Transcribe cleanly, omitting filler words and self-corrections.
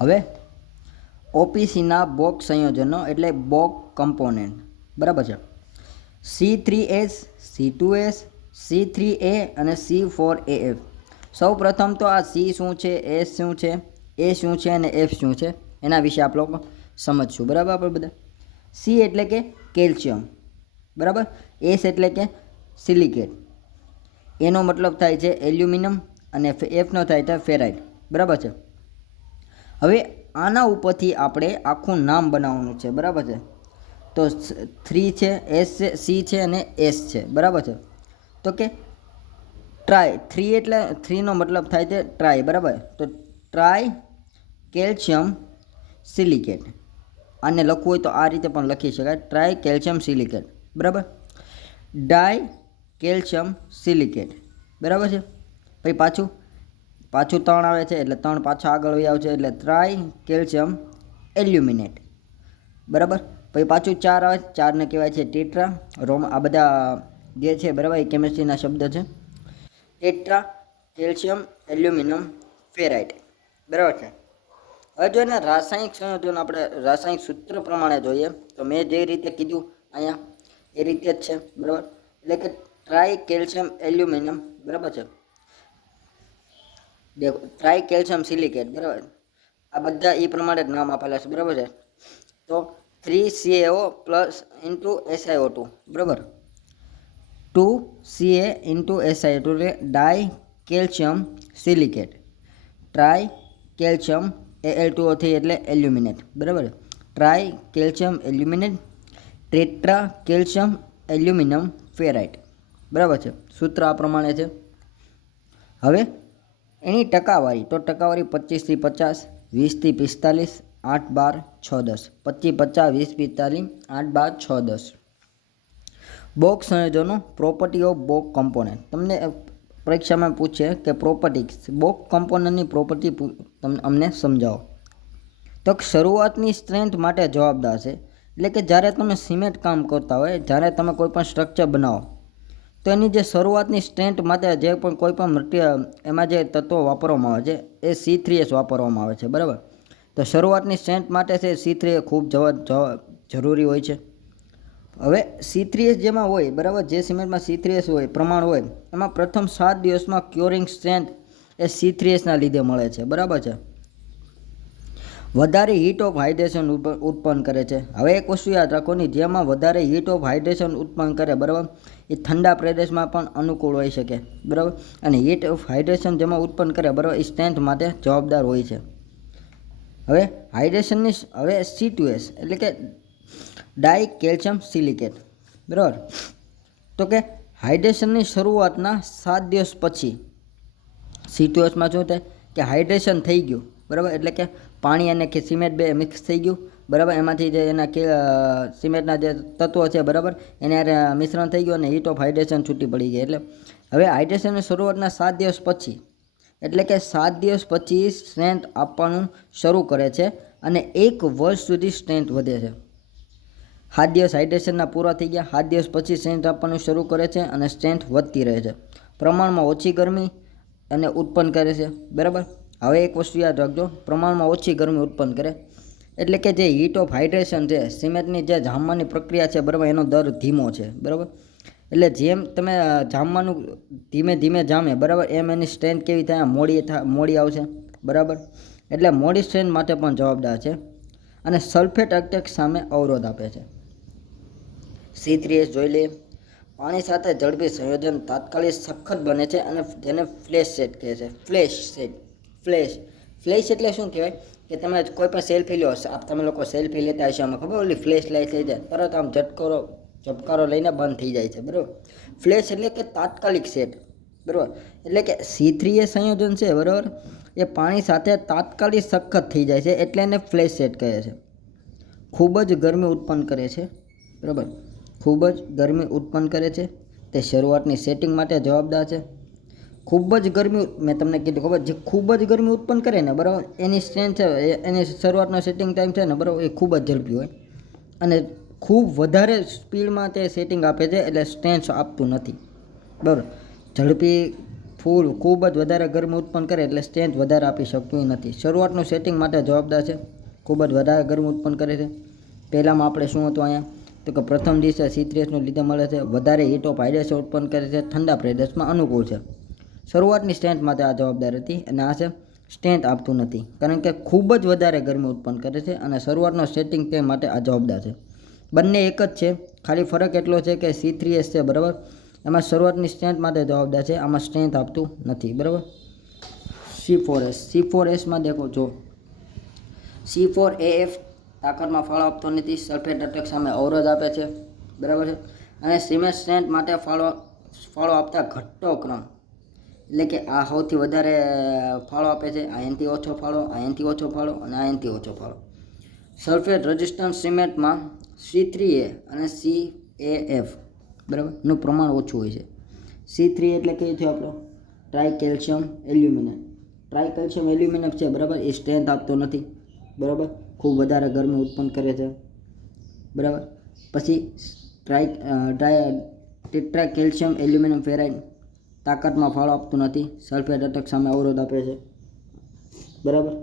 હવે ઓપીસીના બોક સંયોજનો એટલે બોક કમ્પોનેન્ટ, બરાબર છે. C3H, C2S, C3A અને C4AF. સૌ પ્રથમ તો આ C શું છે, S શું છે, A શું છે અને F શું છે એના વિશે આપણે લોકો સમજશું, બરાબર. આપણે બધા C એટલે કે કેલ્શિયમ, બરાબર. S એટલે કે સિલિકેટ, એનો મતલબ થાય છે એલ્યુમિનિયમ અને Fનો થાય છે ફેરાઇટ, બરાબર છે. હવે આના ઉપરથી આપણે આખું નામ બનાવવાનું છે, બરાબર છે. તો 3 છે, S છે, C છે અને S છે, બરાબર છે. તો કે ટ્રાય 3 એટલે 3નો મતલબ થાય છે ટ્રાય, બરાબર. તો ટ્રાય કેલ્શિયમ સિલિકેટ, આને લખવું હોય તો આ રીતે પણ લખી શકાય, ટ્રાય કેલ્શિયમ સિલિકેટ, બરાબર. ડાય કેલ્શિયમ સિલિકેટ, બરાબર છે. પછી પાછું 3 આવે છે એટલે 3 પાછા આગળ વહી આવશે એટલે ટ્રાય કેલ્શિયમ એલ્યુમિનેટ, બરાબર. પછી પાછું 4 આવે, 4ને કહેવાય છે ટેટ્રા રોમ. આ બધા જે છે, બરાબર, એ કેમિસ્ટ્રીના શબ્દ છે. ટેટ્રા કેલ્શિયમ એલ્યુમિનિયમ ફેરાઇટ, બરાબર છે. હવે જો એના રાસાયણિક સંયોજન આપણે રાસાયણિક સૂત્ર પ્રમાણે જોઈએ તો મેં જે રીતે કીધું અહીંયા એ રીતે જ છે, બરાબર. એટલે કે ટ્રાય કેલ્શિયમ એલ્યુમિનિયમ, બરાબર છે. દેખો ટ્રાય કેલ્શિયમ સિલિકેટ, બરાબર. આ બધા એ પ્રમાણે જ નામ આપેલા છે, બરાબર છે. તો 3CaO પ્લસ ઇન્ટુ SiO2, બરાબર. 2Ca ઇન્ટુ SiO2 એટલે di calcium silicate. Tri calcium Al2O3 એટલે એલ્યુમિનેટ, બરાબર. Tri calcium aluminate. Tetra calcium aluminium ferrite, બરાબર છે. સૂત્ર આ પ્રમાણે છે. હવે એની ટકાવારી, તો ટકાવારી 25 થી 50, 20 થી 45, 8, 12, 6, 10, 25, 50, 20, 45, 8, 12, 6, 10. બોક સંયોજનો પ્રોપર્ટી ઓફ બોક કમ્પોનન્ટ. તમને પરીક્ષામાં પૂછે કે પ્રોપર્ટી બોક કમ્પોનન્ટની પ્રોપર્ટી તમને અમને સમજાવો. તો શરૂઆતની સ્ટ્રેન્થ માટે જવાબદાર છે. એટલે કે જ્યારે તમે સિમેન્ટ કામ કરતા હોય, જ્યારે તમે કોઈ પણ સ્ટ્રક્ચર બનાવો તો એની જે શરૂઆતની સ્ટ્રેન્થ માટે જે પણ કોઈ પણ મટીરિયલ એમાં જે તત્વો વાપરવામાં આવે છે એ C3S વાપરવામાં આવે છે, બરાબર. તો શરૂઆતની સ્ટ્રેન્થ માટે છે C3A ખૂબ જરૂરી હોય છે. હવે C3S જેમાં હોય, બરાબર, જે સિમેન્ટમાં C3S હોય પ્રમાણ હોય એમાં પ્રથમ 7 દિવસમાં ક્યોરિંગ સ્ટ્રેન્થ એ C3Sના લીધે મળે છે, બરાબર છે. વધારે હીટ ઓફ હાઇડ્રેશન ઉત્પન્ન કરે છે. હવે એક વસ્તુ યાદ રાખવાની, જેમાં વધારે હીટ ઓફ હાઇડ્રેશન ઉત્પન્ન કરે, બરાબર, એ ઠંડા પ્રદેશમાં પણ અનુકૂળ હોઈ શકે, બરાબર. અને હીટ ઓફ હાઇડ્રેશન જેમાં ઉત્પન્ન કરે, બરાબર, એ સ્ટ્રેન્થ માટે જવાબદાર હોય છે. હવે હાઇડ્રેશનની હવે C2S એટલે કે ડાય કેલ્શિયમ સિલિકેટ, બરાબર. તો કે હાઇડ્રેશનની શરૂઆતના 7 દિવસ પછી C2Sમાં શું થાય કે હાઇડ્રેશન થઈ ગયું, બરાબર. એટલે કે પાણી અને કે સિમેન્ટ બે મિક્સ થઈ ગયું, બરાબર. એમાંથી જે એના સિમેન્ટના જે તત્વો છે, બરાબર, એને મિશ્રણ થઈ ગયું અને હીટ ઓફ હાઇડ્રેશન છૂટી પડી ગઈ. એટલે હવે હાઇડ્રેશનની શરૂઆતના 7 દિવસ પછી, એટલે કે 7 દિવસ પછી સ્ટ્રેન્થ આપવાનું શરૂ કરે છે અને 1 વર્ષ સુધી સ્ટ્રેન્થ વધે છે. 7 દિવસ હાઇડ્રેશનના પૂરા થઈ ગયા, 7 દિવસ પછી સ્ટ્રેન્થ આપવાનું શરૂ કરે છે અને સ્ટ્રેન્થ વધતી રહે છે. પ્રમાણમાં ઓછી ગરમી અને ઉત્પન્ન કરે છે, બરાબર. હવે એક વસ્તુ યાદ રાખજો, પ્રમાણમાં ઓછી ગરમી ઉત્પન્ન કરે એટલે કે જે હીટ ઓફ હાઇડ્રેશન છે, સિમેન્ટની જે જામવાની પ્રક્રિયા છે, બરાબર, એનો દર ધીમો છે, બરાબર. એટલે જેમ તમે જામવાનું ધીમે ધીમે જામે, બરાબર, એમ એની સ્ટ્રેન્થ કેવી થાય, મોડી આવશે, બરાબર. એટલે મોડી સ્ટ્રેન્થ માટે પણ જવાબદાર છે અને સલ્ફેટ અટેક સામે અવરોધ આપે છે. C3S જોઈ લઈએ. પાણી સાથે ઝડપી સંયોજન તાત્કાલિક સખત બને છે અને જેને ફ્લેશ સેટ કહે છે. ફ્લેશ એટલે શું કહેવાય કે તમે કોઈ પણ સેલ્ફી લો, તમે લોકો સેલ્ફી લેતા હશો, આમાં ખબર ઓલી ફ્લેશ લાઈટ થઈ જાય, તરત આમ ઝબકારો લઈને બંધ થઈ જાય છે, બરાબર. ફ્લેશ એટલે કે તાત્કાલિક સેટ, બરાબર. એટલે કે C3A સંયોજન છે, બરાબર, એ પાણી સાથે તાત્કાલિક સખત થઈ જાય છે એટલે એને ફ્લેશ સેટ કહે છે. ખૂબ જ ગરમી ઉત્પન્ન કરે છે, બરાબર, ખૂબ જ ગરમી ઉત્પન્ન કરે છે. તે શરૂઆતની સેટિંગ માટે જવાબદાર છે. ખૂબ જ ગરમી, મેં તમને કીધું ખબર, જે ખૂબ જ ગરમી ઉત્પન્ન કરે ને, બરાબર, એની સ્ટ્રેન્થ છે, એની શરૂઆતનો સેટિંગ ટાઈમ છે ને, બરાબર, એ ખૂબ જ ઝડપી હોય અને ખૂબ વધારે સ્પીડમાં તે સેટિંગ આપે છે એટલે સ્ટ્રેન્થ આપતું નથી, બરાબર. ઝડપી ખૂબ જ વધારે ગરમી ઉત્પન્ન કરે એટલે સ્ટ્રેન્થ વધારે આપી શકતું નથી. શરૂઆતનું સેટિંગ માટે જવાબદાર છે, ખૂબ જ વધારે ગરમી ઉત્પન્ન કરે છે. પહેલાંમાં આપણે શું હતું અહીંયા તો કે પ્રથમ દિવસે C3Hનું લીધે મળે છે, વધારે હીટ ઓફ હાઇડ્રેશન ઉત્પન્ન કરે છે, ઠંડા પ્રદેશમાં અનુકૂળ છે. શરૂઆતની સ્ટ્રેન્થ માટે આ જવાબદાર હતી અને આ છે સ્ટ્રેન્થ આપતું નથી કારણ કે ખૂબ જ વધારે ગરમી ઉત્પન્ન કરે છે અને શરૂઆતનો સેટિંગ તે માટે આ જવાબદાર છે. બંને એક જ છે, ખાલી ફરક એટલો છે કે C3H છે બરાબર, એમાં શરૂઆતની સ્ટ્રેન્થ માટે જવાબદાર છે, આમાં સ્ટ્રેન્થ આપતું નથી બરાબર. C4Hમાં દેખો જો C4AF તાકાતમાં ફાળો આપતો નથી, સલ્ફેટ અટક સામે અવરોધ આપે છે બરાબર છે. અને સિમેન્ટ સ્ટ્રેન્થ માટે ફાળો આપતા ઘટતો ક્રમ એટલે કે આ સૌથી વધારે ફાળો આપે છે, આ એનથી ઓછો ફાળો, આ એનથી ઓછો ફાળો અને આ એનથી ઓછો ફાળો. સલ્ફેટ રેઝિસ્ટન્સ સિમેન્ટમાં C3A અને CAF બરાબર નું પ્રમાણ ઓછું હોય છે. C3 એટલે કયું થયું આપણો try calcium aluminate. Try calcium aluminate છે બરાબર, એ સ્ટ્રેન્થ આપતો નથી બરાબર, ખૂબ વધારે ગરમી ઉત્પન્ન કરે છે બરાબર. પછી ટેટ્રા કેલ્શિયમ એલ્યુમિનિયમ ફેરાઇડ તાકાતમાં ફાળો આપતું નથી, સલ્ફેટ અટક સામે અવરોધ આપે છે બરાબર.